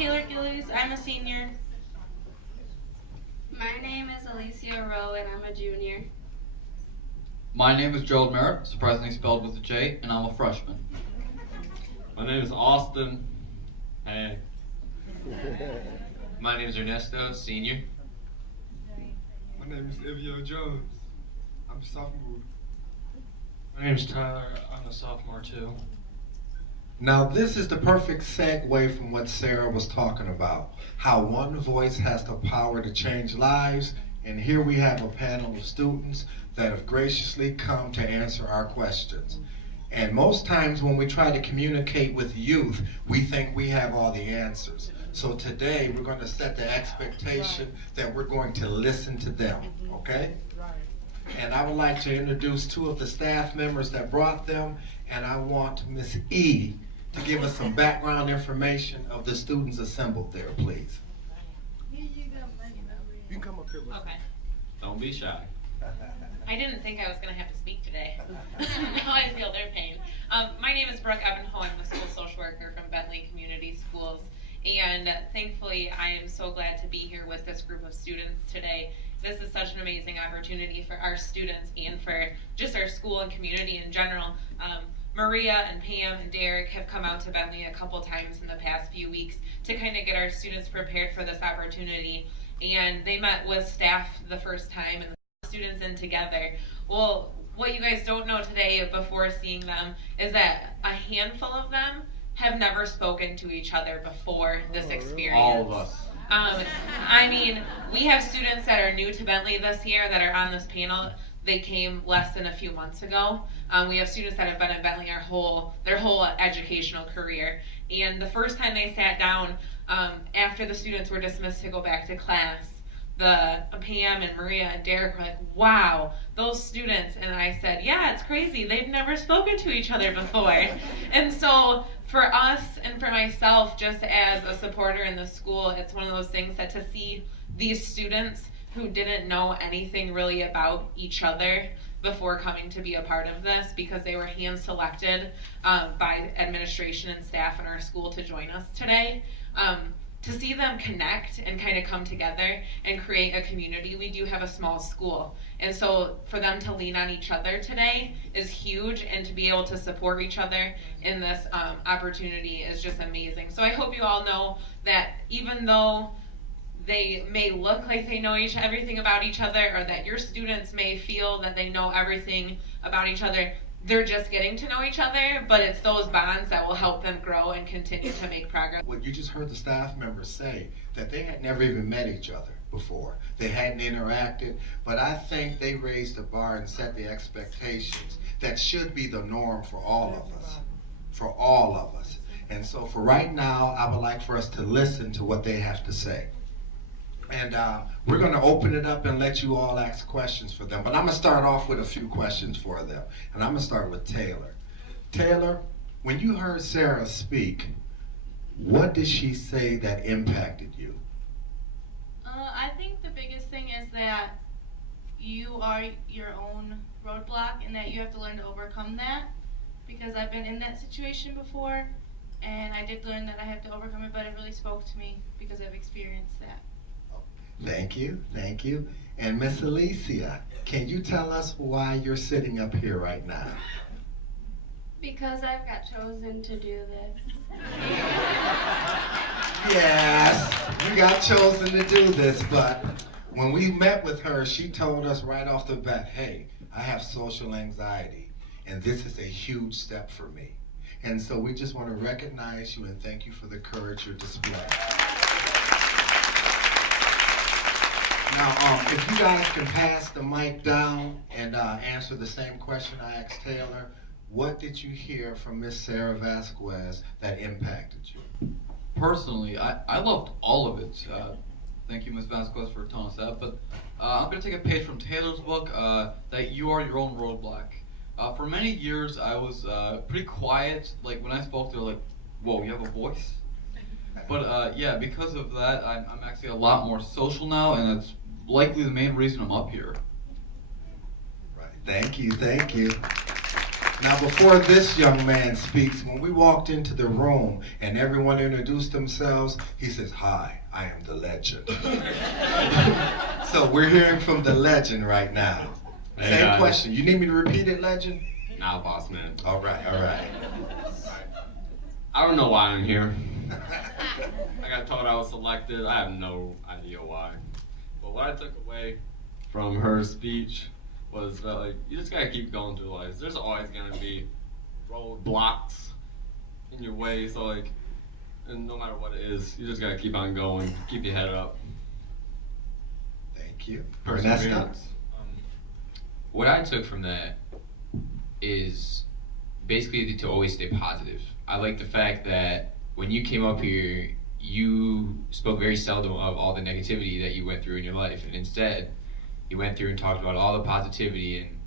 Taylor Gillies. I'm a senior. My name is Alicia Rowe, and I'm a junior. My name is Gerald Merritt, surprisingly spelled with a J, and I'm a freshman. My name is Austin. Hey. My name is Ernesto, senior. My name is Ivio Jones. I'm a sophomore. My name is Tyler. I'm a sophomore too. Now this is the perfect segue from what Sarah was talking about, how one voice has the power to change lives, and here we have a panel of students that have graciously come to answer our questions. And most times when we try to communicate with youth, we think we have all the answers. So today we're going to set the expectation that we're going to listen to them, okay? And I would like to introduce two of the staff members that brought them, and I want Miss E to give us some background information of the students assembled there, please. You can come up here with Okay. Don't be shy. I didn't think I was going to have to speak today. Now I feel their pain. My name is Brooke Evanho. I'm a school social worker from Bentley Community Schools. And thankfully, I am so glad to be here with this group of students today. This is such an amazing opportunity for our students and for just our school and community in general. Maria and Pam and Derek have come out to Bentley a couple times in the past few weeks to kind of get our students prepared for this opportunity. And they met with staff the first time and the students in together. Well, what you guys don't know today before seeing them is that a handful of them have never spoken to each other before this experience. All of us. I mean, we have students that are new to Bentley this year that are on this panel. They came less than a few months ago. We have students that have been in Bentley their whole educational career. And the first time they sat down, after the students were dismissed to go back to class, Pam and Maria and Derek were like, wow, those students. And I said, yeah, it's crazy. They've never spoken to each other before. And so for us and for myself, just as a supporter in the school, it's one of those things that to see these students who didn't know anything really about each other before coming to be a part of this, because they were hand selected by administration and staff in our school to join us today. To see them connect and kind of come together and create a community. We do have a small school, and so for them to lean on each other today is huge, and to be able to support each other in this opportunity is just amazing. So I hope you all know that even though they may look like they know everything about each other, or that your students may feel that they know everything about each other, they're just getting to know each other, but it's those bonds that will help them grow and continue to make progress. Well, you just heard the staff members say that they had never even met each other before. They hadn't interacted, but I think they raised the bar and set the expectations that should be the norm for all of us. For all of us. And so for right now, I would like for us to listen to what they have to say. And we're going to open it up and let you all ask questions for them. But I'm going to start off with a few questions for them. And I'm going to start with Taylor. Taylor, when you heard Sarah speak, what did she say that impacted you? I think the biggest thing is that you are your own roadblock and that you have to learn to overcome that. Because I've been in that situation before, and I did learn that I have to overcome it, but it really spoke to me because I've experienced that. Thank you, thank you. And Miss Alicia, can you tell us why you're sitting up here right now? Because I've got chosen to do this. Yes, you got chosen to do this, but when we met with her, she told us right off the bat, hey, I have social anxiety, and this is a huge step for me. And so we just want to recognize you and thank you for the courage you're displaying. Now, if you guys can pass the mic down and answer the same question I asked Taylor, what did you hear from Miss Sarah Vasquez that impacted you? Personally, I loved all of it. Thank you, Ms. Vasquez, for telling us that. But I'm going to take a page from Taylor's book, that you are your own roadblock. For many years, I was pretty quiet. Like, when I spoke, they were like, whoa, you have a voice? But yeah, because of that, I'm actually a lot more social now, and that's likely the main reason I'm up here. Right. Thank you, thank you. Now, before this young man speaks, when we walked into the room and everyone introduced themselves, he says, "Hi, I am the legend." So we're hearing from the legend right now. Hey, Same guys. question. You need me to repeat it, legend? Nah, boss man. All right, all right. I don't know why I'm here. I got told I was selected. I have no idea why. But what I took away from her speech was that, like, you just gotta keep going through life. There's always gonna be roadblocks in your way, so like, and no matter what it is, you just gotta keep on going, keep your head up. Thank you. Perseverance. What I took from that is basically to always stay positive. I like the fact that when you came up here, you spoke very seldom of all the negativity that you went through in your life, and instead, you went through and talked about all the positivity, and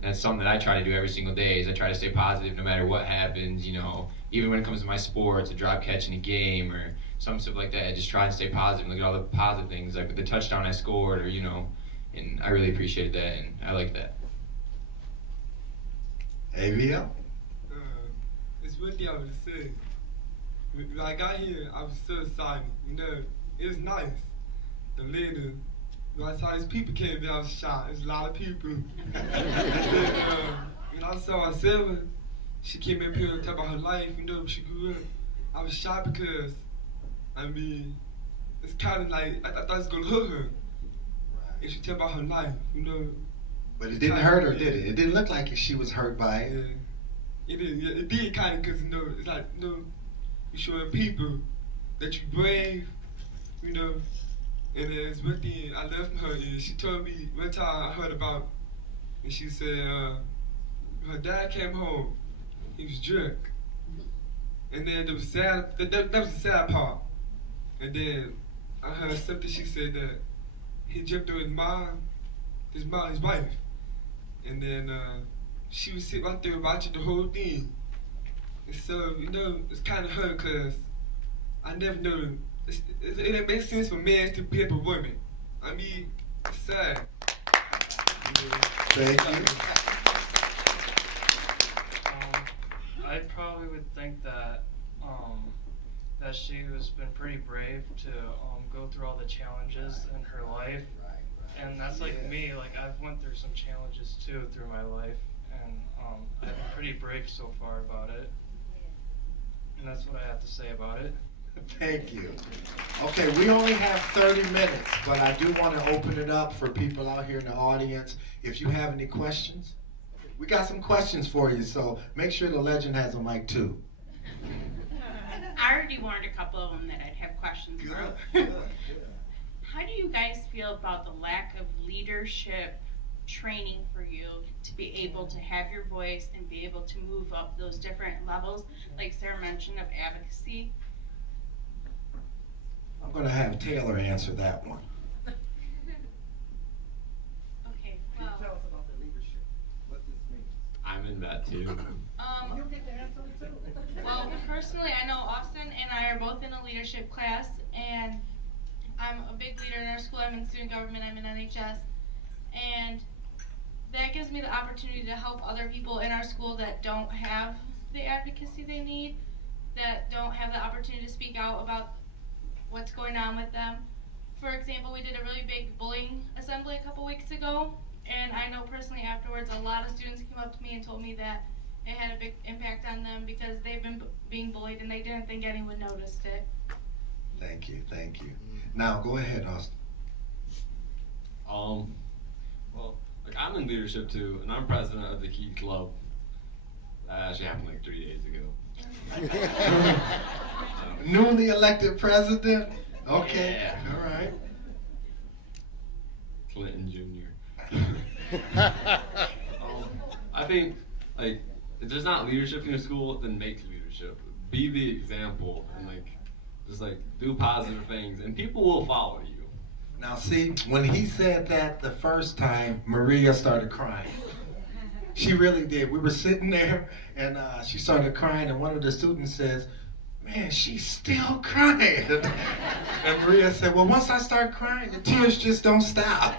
that's something that I try to do every single day. Is I try to stay positive no matter what happens. You know, even when it comes to my sports, a drop catch in a game or some stuff like that. I just try and stay positive and look at all the positive things, like the touchdown I scored, or and I really appreciated that, and I like that. AVL? It's one thing I would say. When I got here, I was so excited. It was nice. The later, when I saw these people came in, I was shocked. There's a lot of people. When I saw my sister, she came up here to talk about her life, she grew up. I was shocked because, it's kind of like, I thought it was going to hurt her. And she talked about her life, But it didn't hurt her, did it? It didn't look like she was hurt by it. Yeah, it did kind of because, it's like, you showing people that you brave, and it's one thing I learned from her is she told me one time I heard about, and she said, her dad came home, he was drunk, and then there was sad, that was the sad part, and then I heard something she said that he jumped on his wife, and then she was sitting right there watching the whole thing. And so, it's kind of hurt because I never know, it didn't make sense for men to be up a woman. It's sad. Thank you. I probably would think that that she has been pretty brave to go through all the challenges in her life, and that's like me. Like I've went through some challenges too through my life, and I've been pretty brave so far about it, and that's what I have to say about it. Thank you. Okay, we only have 30 minutes, but I do want to open it up for people out here in the audience. If you have any questions, we got some questions for you, so make sure the legend has a mic too. I already warned a couple of them that I'd have questions for. How do you guys feel about the lack of leadership training for you to be able to have your voice and be able to move up those different levels, like Sarah mentioned, of advocacy? I'm going to have Taylor answer that one. Okay, well, Tell us about the leadership, what this means. I'm in that too. You get to answer it too. Well, personally, I know Austin and I are both in a leadership class, and I'm a big leader in our school. I'm in student government, I'm in NHS, and that gives me the opportunity to help other people in our school that don't have the advocacy they need, that don't have the opportunity to speak out about what's going on with them. For example, we did a really big bullying assembly a couple weeks ago, and I know personally afterwards a lot of students came up to me and told me that it had a big impact on them because they've been being bullied and they didn't think anyone noticed it. Thank you, thank you. Now, go ahead, Austin. Well, like I'm in leadership too, and I'm president of the Key Club. That actually happened like 3 days ago. Newly elected president? Okay, Yeah. all right. Clinton Jr. I think, like, if there's not leadership in your school, then make leadership. Be the example and, like, just, like, do positive things, and people will follow you. Now see, when he said that the first time, Maria started crying. She really did. We were sitting there, and she started crying, and one of the students says, "Man, she's still crying." And Maria said, "Well, once I start crying, the tears just don't stop."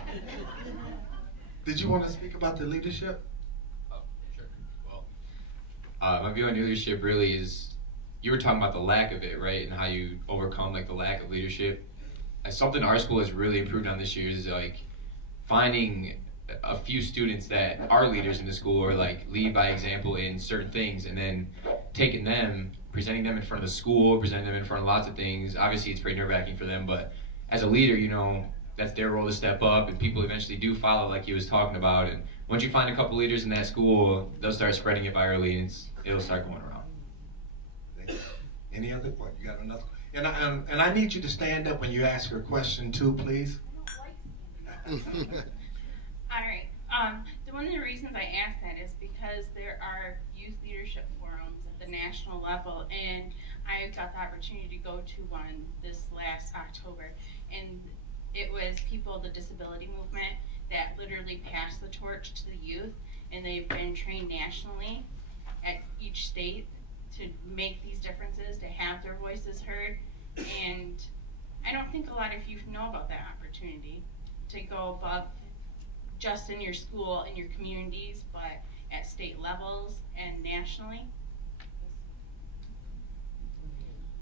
Did you want to speak about the leadership? Oh, sure. Well, My view on leadership really is, you were talking about the lack of it, right, and how you overcome like the lack of leadership. Something our school has really improved on this year is like finding a few students that are leaders in the school, or like lead by example in certain things, and then taking them, presenting them in front of the school, presenting them in front of lots of things. Obviously it's pretty nerve-wracking for them, but as a leader, you know, that's their role to step up, and people eventually do follow, like he was talking about. And once you find a couple leaders in that school, they'll start spreading it virally, and it'll start going around. Any other question? You got another? And I need you to stand up when you ask your question too, please. All right. One of the reasons I asked that is because there are youth leadership forums at the national level, and I got the opportunity to go to one this last October, and it was people of the disability movement that literally passed the torch to the youth, and they've been trained nationally at each state to make these differences, to have their voices heard. And I don't think a lot of youth know about that opportunity to go above just in your school, in your communities, but at state levels and nationally.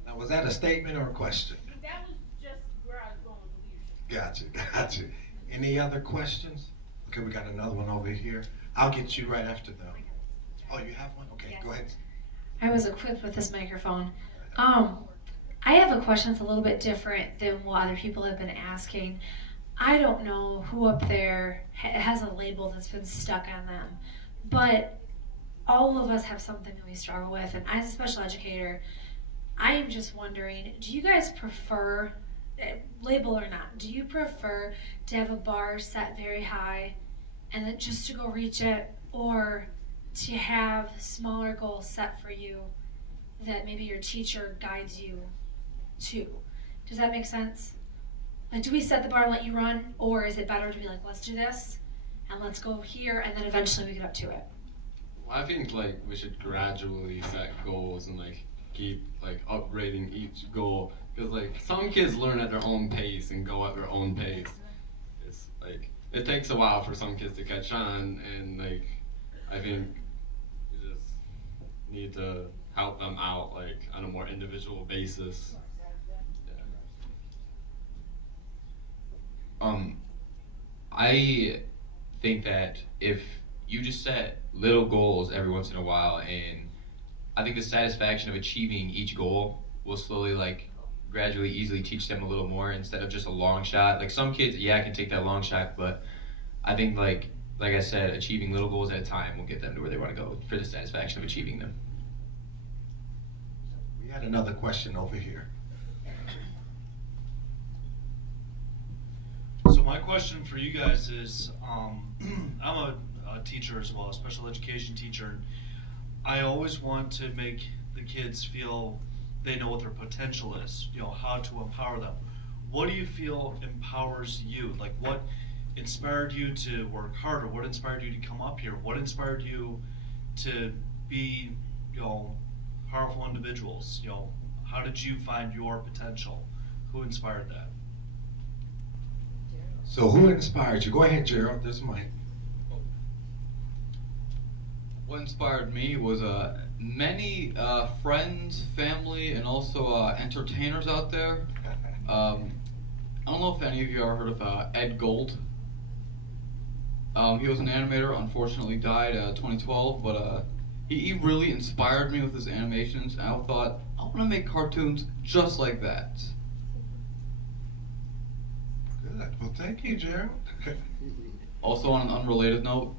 Now, was that a statement or a question? That was just where I was going with the leadership. Gotcha. Any other questions? Okay, we got another one over here. I'll get you right after them. Oh, you have one? Okay, yes. Go ahead. I was equipped with this microphone. I have a question that's a little bit different than what other people have been asking. I don't know who up there has a label that's been stuck on them, but all of us have something that we struggle with, and as a special educator, I am just wondering, do you guys prefer, label or not, do you prefer to have a bar set very high and then just to go reach it, or to have smaller goals set for you that maybe your teacher guides you to? Does that make sense? Like, do we set the bar and let you run, or is it better to be like, let's do this and let's go here, and then eventually we get up to it? Well, I think like we should gradually set goals and like keep like upgrading each goal, because like some kids learn at their own pace and go at their own pace. It's like it takes a while for some kids to catch on, and like I think you just need to help them out like on a more individual basis. I think that if you just set little goals every once in a while, and I think the satisfaction of achieving each goal will slowly, like, gradually, easily teach them a little more instead of just a long shot. Like, some kids, yeah, can take that long shot, but I think, like I said, achieving little goals at a time will get them to where they want to go for the satisfaction of achieving them. We had another question over here. So my question for you guys is, I'm a teacher as well, a special education teacher. I always want to make the kids feel they know what their potential is, you know, how to empower them. What do you feel empowers you? Like, what inspired you to work harder? What inspired you to come up here? What inspired you to be, you know, powerful individuals? You know, how did you find your potential? Who inspired that? So who inspired you? Go ahead, Gerald. This is Mike. What inspired me was many friends, family, and also entertainers out there. I don't know if any of you ever heard of Ed Gold. He was an animator, unfortunately died 2012, but he really inspired me with his animations, and I thought, I want to make cartoons just like that. Good. Well, thank you, Gerald. Also, on an unrelated note,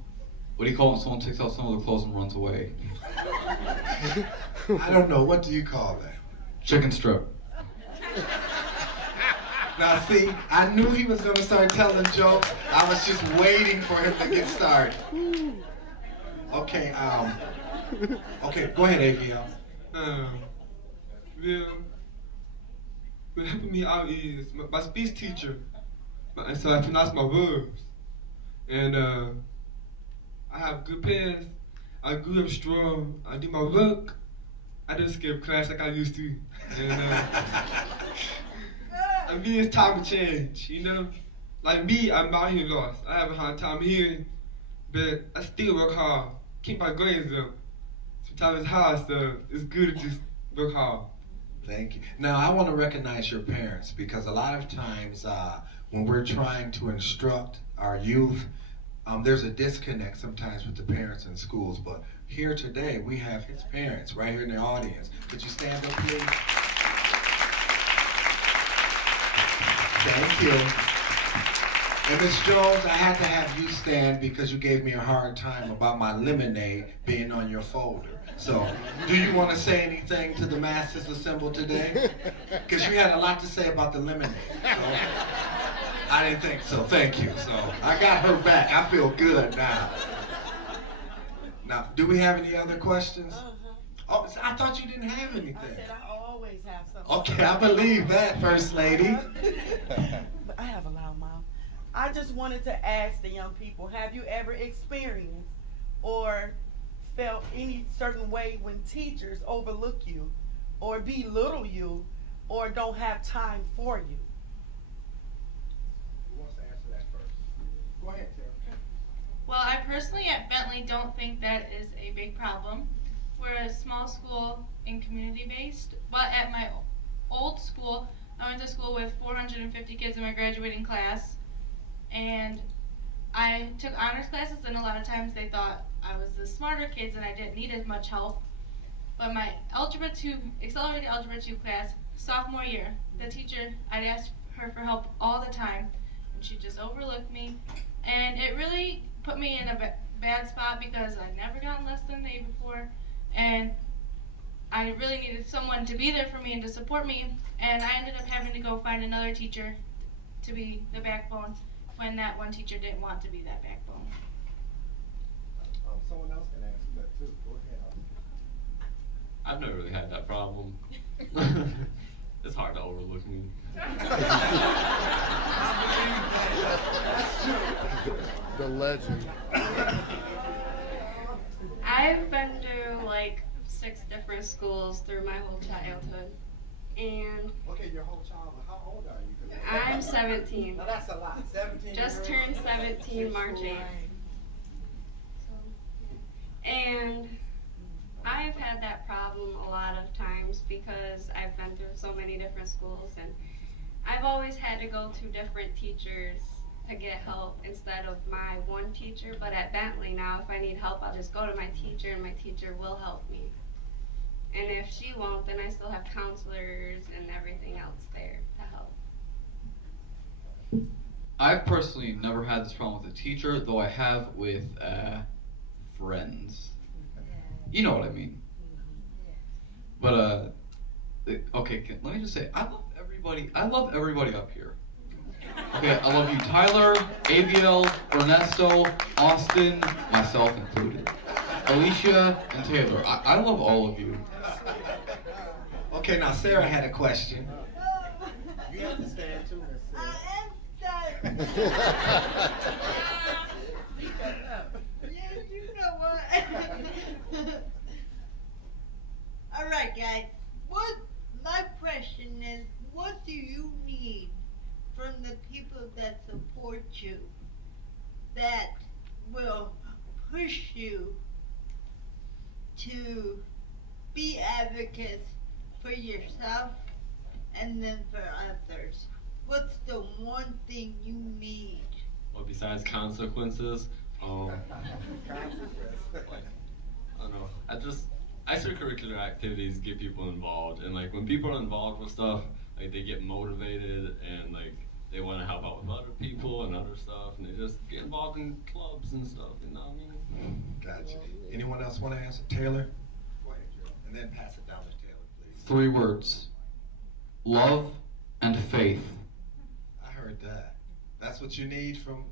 what do you call when someone takes out some of the clothes and runs away? I don't know. What do you call that? Chicken strip. Now, see, I knew he was going to start telling jokes. I was just waiting for him to get started. Okay, okay, go ahead, AVL. What helping me out is my speech teacher. So I pronounce my words. And I have good pens. I grew up strong. I do my work. I don't skip class like I used to. And I mean, it's time to change, you know? Like me, I'm out here lost. I have a hard time hearing, but I still work hard. Keep my grades up. Time is hard, so it's good to just work hard. Thank you. Now, I want to recognize your parents because a lot of times when we're trying to instruct our youth, there's a disconnect sometimes with the parents in schools. But here today, we have his parents right here in the audience. Could you stand up, please? Thank you. And Ms. Jones, I had to have you stand because you gave me a hard time about my lemonade being on your folder. So, do you want to say anything to the masses assembled today? Because you had a lot to say about the lemonade. So, I didn't think so. Thank you. So, I got her back. I feel good now. Now, do we have any other questions? Oh, I thought you didn't have anything. I said I always have something. Okay, I believe that, First Lady. But I have a loud mouth. I just wanted to ask the young people, have you ever experienced or felt any certain way when teachers overlook you or belittle you or don't have time for you? Who wants to answer that first? Go ahead, Sarah. Well, I personally at Bentley don't think that is a big problem. We're a small school and community-based, but at my old school, I went to school with 450 kids in my graduating class, and I took honors classes, and a lot of times they thought I was the smarter kids and I didn't need as much help. But my Algebra 2, Accelerated Algebra 2 class, sophomore year, the teacher, I'd ask her for help all the time, and she just overlooked me, and it really put me in a bad spot because I'd never gotten less than an A before, and I really needed someone to be there for me and to support me, and I ended up having to go find another teacher to be the backbone when that one teacher didn't want to be that backbone. Someone else can answer that too. Go ahead. I've never really had that problem. It's hard to overlook me. The legend. I've been to like 6 different schools through my whole childhood. And Okay, your whole childhood. How old are you? I'm 17. Now that's a lot. 17. Just turned 17 March 8th. And I've had that problem a lot of times because I've been through so many different schools, and I've always had to go to different teachers to get help instead of my one teacher. But at Bentley now, if I need help, I'll just go to my teacher and my teacher will help me. And if she won't, then I still have counselors and everything else there to help. I've personally never had this problem with a teacher, though I have with friends. You know what I mean. But okay, let me just say, I love everybody up here. Okay, I love you, Tyler, Abiel, Ernesto, Austin, myself included, Alicia, and Taylor. I love all of you. Okay, now Sarah had a question. You have to stand too, Miss Sarah. Yeah, you know what? All right, guys. My question is, what do you need from the people that support you, that will push you to be advocates for yourself and then for others? What's the one thing you need? Well, besides consequences, I don't know. Extracurricular activities get people involved, and like when people are involved with stuff, like they get motivated and like they want to help out with other people and other stuff, and they just get involved in clubs and stuff. You know what I mean? Gotcha. Anyone else want to answer? Taylor? Go ahead, Joe. And then pass it down to Taylor, please. 3 words: love and faith. I heard that. That's what you need from.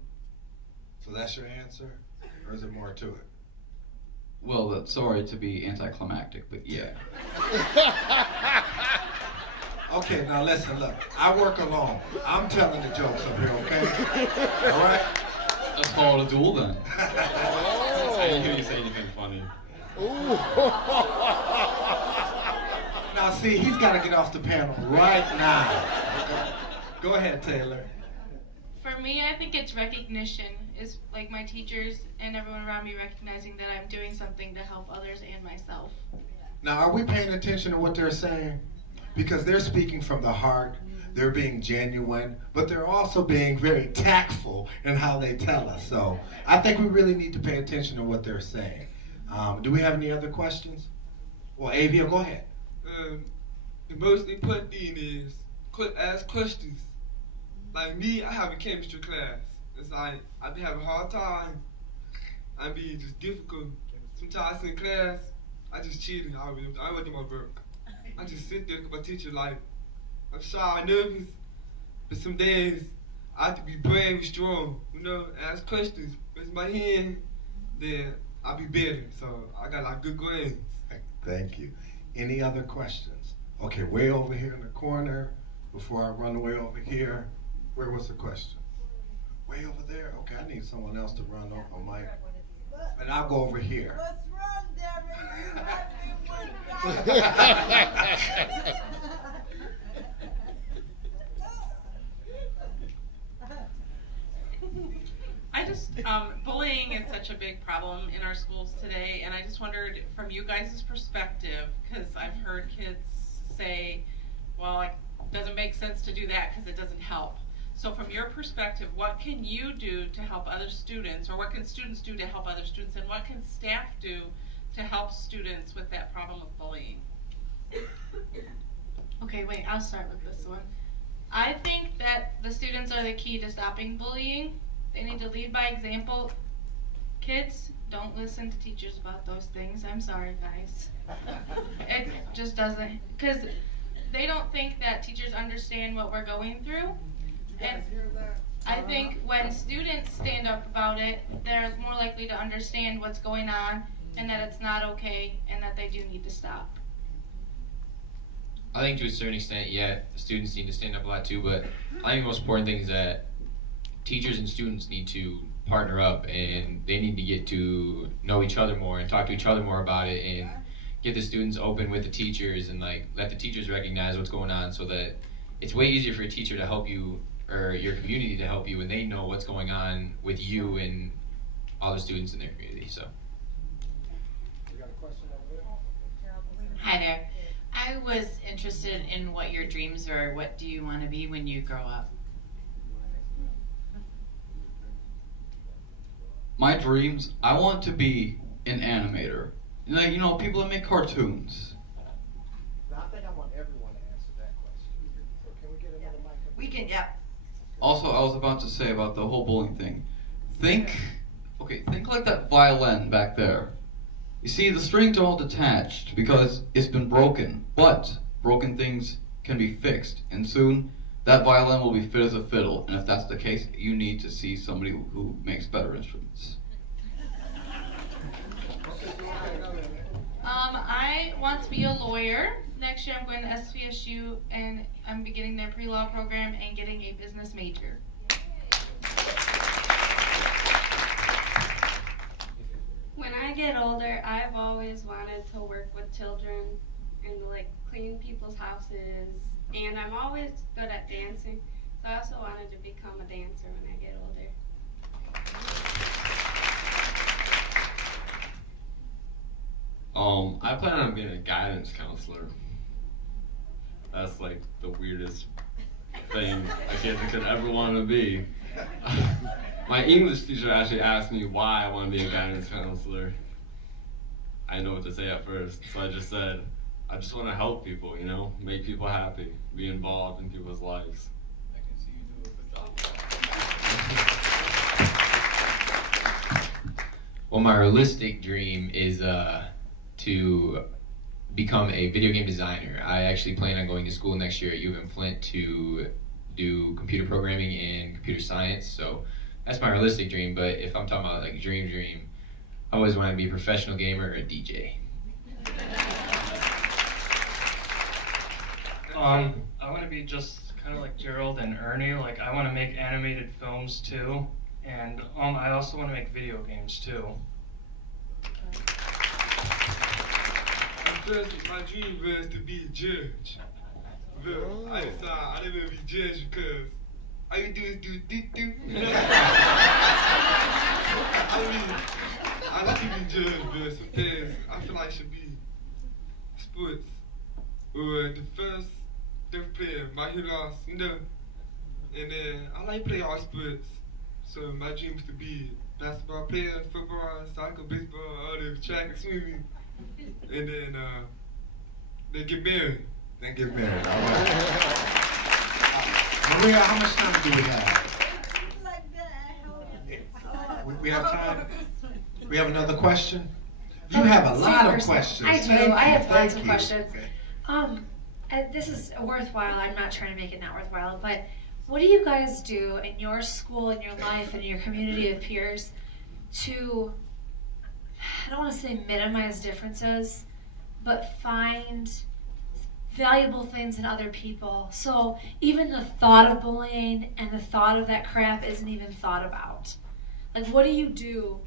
So that's your answer, or is there more to it? Well, sorry to be anticlimactic, but yeah. Okay, now listen, look. I work alone. I'm telling the jokes up here, okay? All right? Let's call it a duel then. I didn't hear you say anything funny. Now see, he's got to get off the panel right now. Okay? Go ahead, Taylor. For For me, I think it's recognition. Is like my teachers and everyone around me recognizing that I'm doing something to help others and myself. Now, are we paying attention to what they're saying? Because they're speaking from the heart, they're being genuine, but they're also being very tactful in how they tell us. So I think we really need to pay attention to what they're saying. Do we have any other questions? Well, Avia, go ahead. The most important thing is ask questions. Like me, I have a chemistry class. It's like I be having a hard time. I be just difficult. Sometimes in class, I just chill. I don't do my work. I just sit there because my teacher like, I'm shy, nervous, but some days I have to be brave and strong. You know, ask questions, raise my hand, then I'll be better. So I got like good grades. Thank you. Any other questions? Okay, way over here in the corner. Before I run way over here, where was the question? Way over there? Okay, I need someone else to run on my, and I'll go over here. What's wrong, Derek? You have me one I just, bullying is such a big problem in our schools today, and I just wondered from you guys' perspective, because I've heard kids say, well, it doesn't make sense to do that because it doesn't help. So from your perspective, what can you do to help other students, or what can students do to help other students, and what can staff do to help students with that problem of bullying? Okay, wait, I'll start with this one. I think that the students are the key to stopping bullying. They need to lead by example. Kids, don't listen to teachers about those things. I'm sorry, guys. It just doesn't, because they don't think that teachers understand what we're going through. And I think when students stand up about it, they're more likely to understand what's going on and that it's not okay and that they do need to stop. I think to a certain extent, yeah, the students need to stand up a lot too, but I think the most important thing is that teachers and students need to partner up, and they need to get to know each other more and talk to each other more about it, and get the students open with the teachers, and like let the teachers recognize what's going on, so that it's way easier for a teacher to help you, or your community to help you, when they know what's going on with you and all the students in their community. So. Hi there. I was interested in what your dreams are. What do you want to be when you grow up? My dreams, I want to be an animator. Like, you know, people that make cartoons. Now, I think I want everyone to answer that question. So can we get another mic? We can, yeah. Also, I was about to say about the whole bullying thing. Think like that violin back there. You see, the strings are all detached because it's been broken, but broken things can be fixed, and soon that violin will be fit as a fiddle, and if that's the case, you need to see somebody who makes better instruments. I want to be a lawyer. Next year I'm going to SVSU and I'm beginning their pre-law program and getting a business major. When I get older, I've always wanted to work with children and like clean people's houses, and I'm always good at dancing, so I also wanted to become a dancer when I get older. I plan on being a guidance counselor. That's like the weirdest thing a kid could ever want to be. My English teacher actually asked me why I want to be a guidance counselor. I didn't know what to say at first, so I just said, I just want to help people, you know, make people happy, be involved in people's lives. I can see you do a good job. Well, my realistic dream is to become a video game designer. I actually plan on going to school next year at U of M Flint to do computer programming and computer science. So that's my realistic dream. But if I'm talking about like dream, I always want to be a professional gamer or a DJ. I want to be just kind of like Gerald and Ernie. Like I want to make animated films too, and I also want to make video games too. My dream was to be a judge. Look, I didn't want to be judge because all you do is do do. I like to be judged, but sometimes I feel like it should be sports. Or the first player, my heroes, And then I like to play all sports. So my dream is to be basketball player, football, soccer, baseball, all the track and swimming. And then get married. Then get married, all right. Maria, how much time do we have? We have time? We have another question? You have a lot of questions. I do. I have lots of Thank you. questions. And this is worthwhile. I'm not trying to make it not worthwhile, but what do you guys do in your school, in your life, in your community of peers to, I don't want to say minimize differences, but find valuable things in other people? So even the thought of bullying and the thought of that crap isn't even thought about. Like, what do you do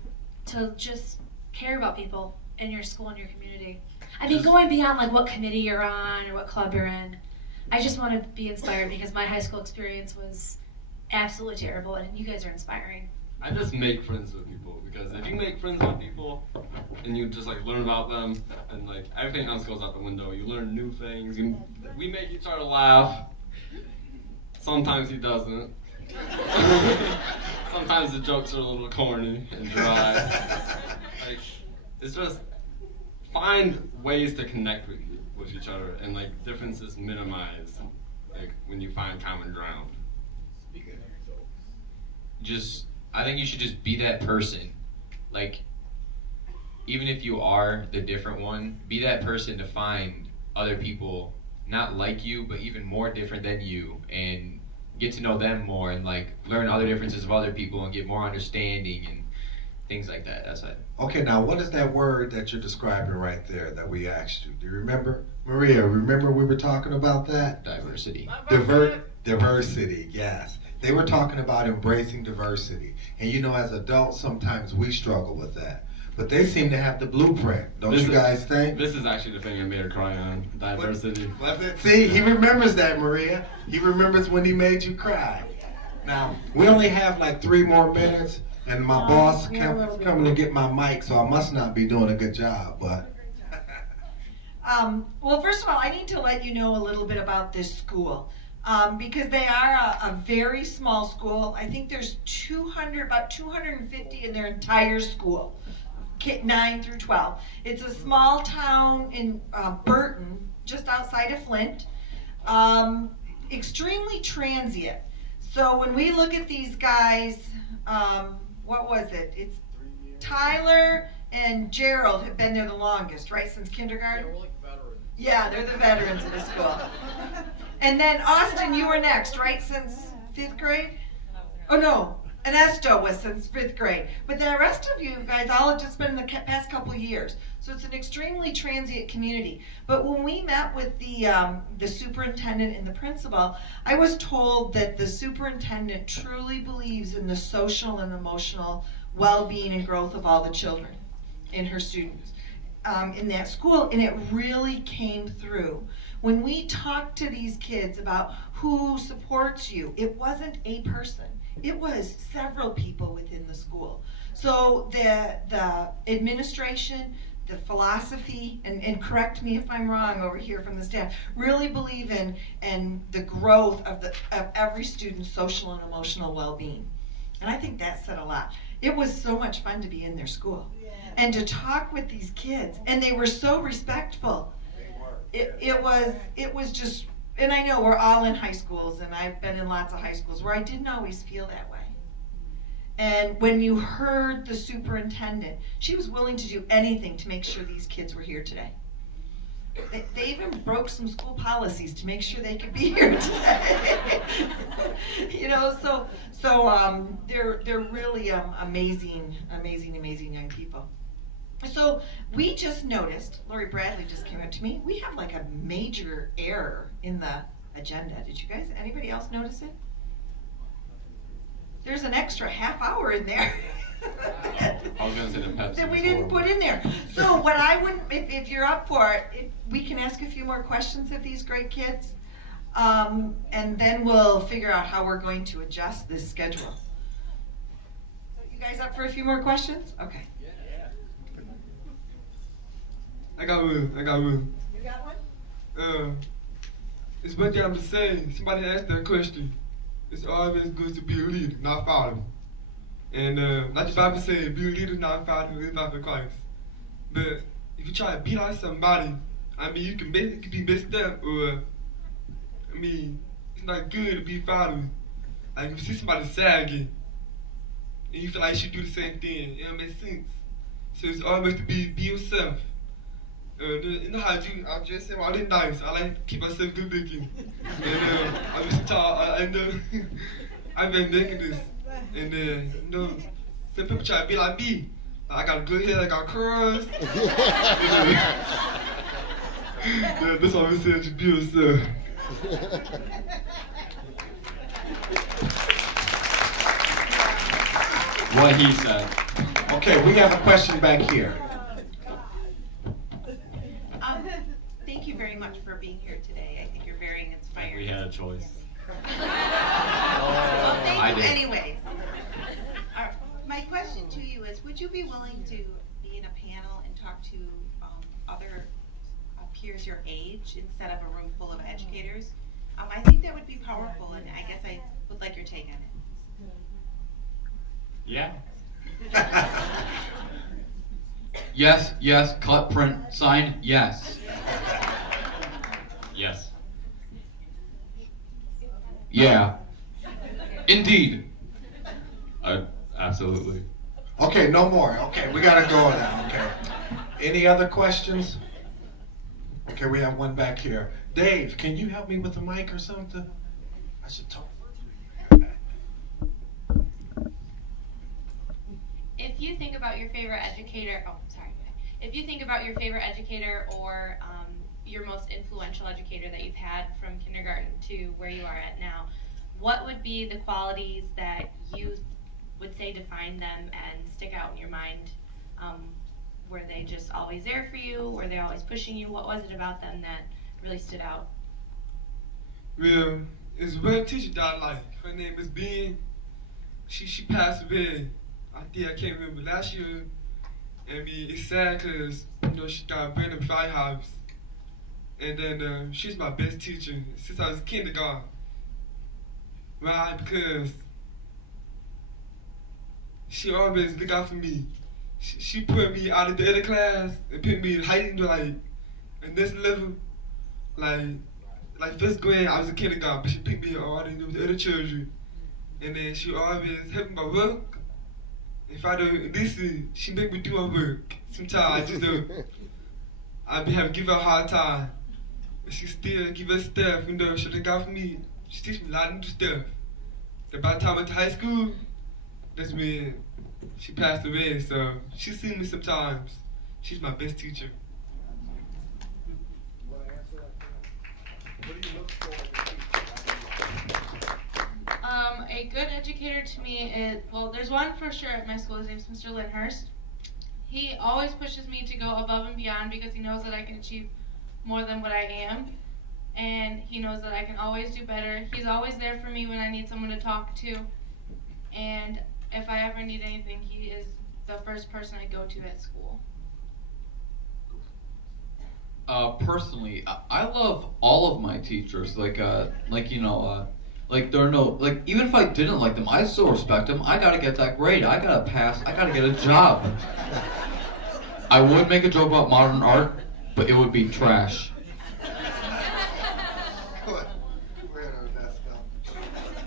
to just care about people in your school and your community? I mean, going beyond like what committee you're on or what club you're in. I just want to be inspired because my high school experience was absolutely terrible, and you guys are inspiring. I just make friends with people, because if you make friends with people and you just like learn about them, and like everything else goes out the window, you learn new things. We make each other laugh. Sometimes he doesn't. Sometimes the jokes are a little corny and dry. Like, it's just find ways to connect with each other, and like differences minimize, like when you find common ground. I think you should just be that person. Like, even if you are the different one, be that person to find other people not like you, but even more different than you, and get to know them more, and like learn other differences of other people and get more understanding and things like that. That's it. Okay, now what is that word that you're describing right there that we asked you? Do you remember? Maria, remember we were talking about that? Diversity. Diversity, yes. They were talking about embracing diversity. And you know, as adults, sometimes we struggle with that. But they seem to have the blueprint, don't you guys think? This is actually the thing that made her cry on, diversity. See, he remembers that, Maria. He remembers when he made you cry. Now, we only have like 3 more minutes, and my boss coming to get my mic, so I must not be doing a good job, but... Well, first of all, I need to let you know a little bit about this school. Because they are a very small school. I think there's about 250 in their entire school, 9 through 12. It's a small town in Burton, just outside of Flint. Extremely transient. So when we look at these guys, what was it? It's Tyler and Gerald have been there the longest, right, since kindergarten? Yeah, we're like veterans. Yeah, they're the veterans of the school. And then Austin, you were next, right, since 5th grade? Oh no, Ernesto was since 5th grade. But the rest of you guys all have just been in the past couple years. So it's an extremely transient community. But when we met with the superintendent and the principal, I was told that the superintendent truly believes in the social and emotional well-being and growth of all the children and her students in that school, and it really came through. When we talked to these kids about who supports you, it wasn't a person. It was several people within the school. So the administration, the philosophy, and correct me if I'm wrong over here from the staff, really believe in the growth of every student's social and emotional well-being. And I think that said a lot. It was so much fun to be in their school and to talk with these kids, and they were so respectful. It was just, and I know we're all in high schools, and I've been in lots of high schools where I didn't always feel that way. And when you heard the superintendent, she was willing to do anything to make sure these kids were here today. They even broke some school policies to make sure they could be here today. You know, so they're really amazing young people. So we just noticed, Lori Bradley just came up to me, we have like a major error in the agenda. Did you guys, anybody else notice it? There's an extra half hour in there. I was gonna say the Pepsi that we was didn't horrible. put in there. So what I would, if you're up for it, we can ask a few more questions of these great kids. and then we'll figure out how we're going to adjust this schedule. So you guys up for a few more questions? Okay. I got one. You got one? It's what I'm saying. Somebody asked that question. It's always good to be a leader, not follow. And like the Bible says, be a leader, not follow, live by for Christ. But if you try to be like somebody, I mean, you can be messed up, or I mean, it's not good to be following. Like if you see somebody sagging, and you feel like you should do the same thing, it don't make sense. So it's always to be yourself. You know how I dress him, I look nice. I like to keep myself good looking. And I was tall, I know, I've been making this. And you know, some people try to be like me. I got good hair, I got curls. That's why we said to be yourself. What he said. Okay, we have a question back here. Thank you very much for being here today. I think you're very inspiring. We had a choice. Well, thank you did. anyways. My question to you is, would you be willing to be in a panel and talk to other peers your age instead of a room full of educators? I think that would be powerful, and I guess I would like your take on it. Yeah. Yes, cut, print, sign, yes. Yes. Yeah. Indeed. Absolutely. Okay, no more. Okay, we gotta go now. Okay. Any other questions? Okay, we have one back here. Dave, can you help me with the mic or something? I should talk. If you think about your favorite educator, if you think about your favorite educator or your most influential educator that you've had from kindergarten to where you are at now, what would be the qualities that you would say define them and stick out in your mind? Were they just always there for you? Were they always pushing you? What was it about them that really stood out? Well, it's one teacher that I like. Her name is Ben. She passed away. I can't remember last year. I mean, it's sad because, you know, she got burned in the firehouse. And then she's my best teacher since I was kindergarten. Why? Because she always look out for me. She put me out of the other class and put me in height, like, in this level. Like first grade, I was in kindergarten, but she picked me all with the other children. And then she always helped my work. If I don't listen, she make me do my work. Sometimes I just don't. I be having to give her a hard time. But she still give her stuff, you know, she look out for me. She teach me a lot of new stuff. And by the time I went to high school, that's when she passed away, so she seen me sometimes. She's my best teacher. You want to answer that? What do you look for in a teacher? A good educator to me is, well, there's one for sure at my school. His name's Mr. Lindhurst. He always pushes me to go above and beyond because he knows that I can achieve more than what I am. And he knows that I can always do better. He's always there for me when I need someone to talk to. And if I ever need anything, he is the first person I go to at school. Personally, I love all of my teachers. Like you know, like there are no, like even if I didn't like them, I still respect them. I gotta get that grade. I gotta pass. I gotta get a job. I would make a joke about modern art, but it would be trash.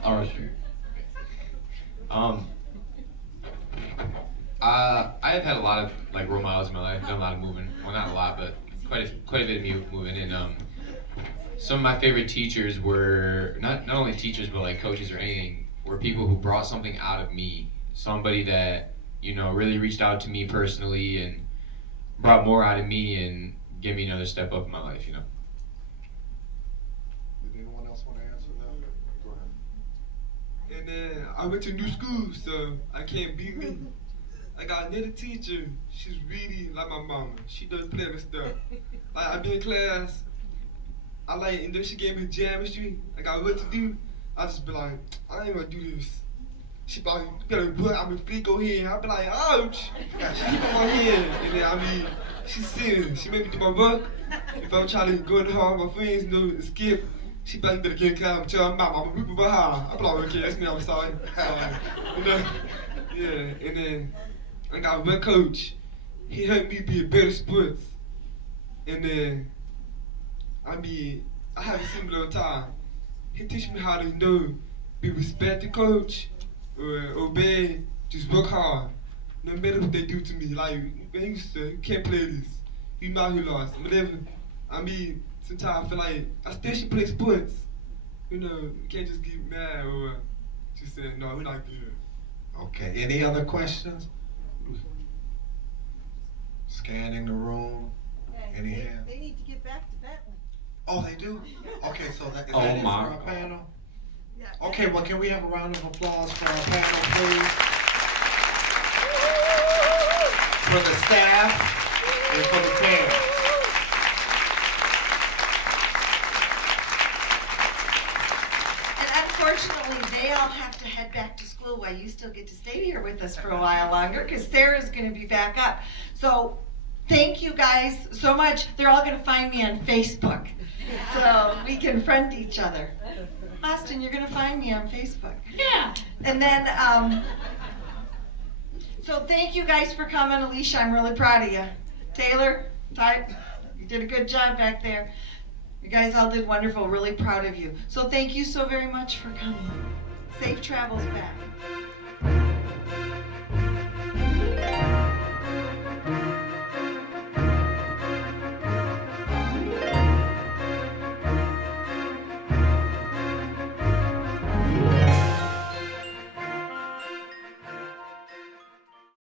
All right. I have had a lot of like role models in my life. I've done a lot of moving. Well, not a lot, but quite a bit of moving. And some of my favorite teachers were not only teachers, but like coaches or anything, were people who brought something out of me. Somebody that, you know, really reached out to me personally and brought more out of me and gave me another step up in my life. You know. Did anyone else want to answer that? Go ahead. And then I went to new school, so I can't beat me. I got another teacher. She's really like my mama. She does play with stuff. Like I be in class, I I like, and then she gave me geometry. I got what to do. I just be like, I ain't gonna do this. She be like, you better put, I mean, feet go here. I be like, ouch. She keep on my hand. And then, I mean, she's serious. She made me do my work. If I'm trying to go in the hall, my friends know skip. She be like, you better get in class. Tell my mama, people behind. I be like, okay, that's me, I'm sorry. You know? Yeah, and then I got one coach. He helped me be a better sports. And then, I have a similar time. He teach me how to be respect the coach, obey, just work hard. No matter what they do to me. Like, when you say, you can't play this. You know who lost. Whatever. Sometimes I feel like I still should play sports. You know, you can't just get mad or just say, no, we're not good. Okay, any other questions? Scanning the room. Any hands? They need to get back to Bentley. Oh, they do? Okay, so is that it Oh for my our panel? Yeah. Okay, well, can we have a round of applause for our panel, please? For the staff and for the parents. And unfortunately, they all have to head back to school while you still get to stay here with us for a while longer, because Sarah's going to be back up. So thank you guys so much. They're all going to find me on Facebook, so we can friend each other. Austin, you're going to find me on Facebook. Yeah. And then, so thank you guys for coming. Alicia, I'm really proud of you. Taylor, Ty, you did a good job back there. You guys all did wonderful. Really proud of you. So thank you so very much for coming. Safe travels back.